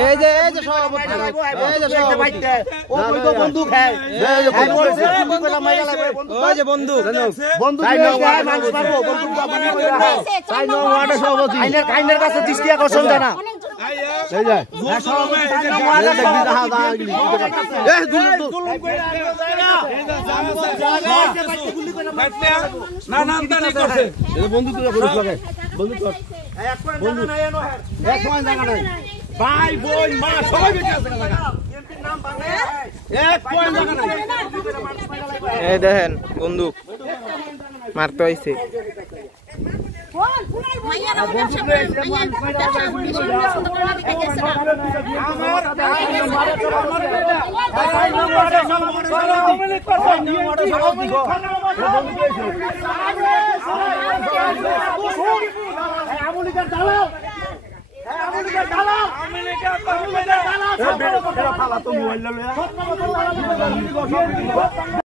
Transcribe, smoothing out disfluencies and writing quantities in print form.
এই যে সভাপতি এই যে সভাপতি ও কই তো বন্দুক হ্যাঁ ওই যে বন্দুক বন্দুক মানুষ মারবো বন্দুক বানিয়ে কইরা তাই নো ওয়ার্ড সভাপতি আইনের কাছে দৃষ্টি আকর্ষণ জানা এই যায় না না আমদানি করছে বন্দুক করে লাগে বন্দুক কর এক পয়েন্ট জায়গা নাই ভাই বোন মা সবাই বেঁচে আছে জায়গা এমপির নাম বাংলা এক পয়েন্ট জায়গা নাই এই দেখেন বন্দুক মারতে হইছে ফালা তো মোবাইল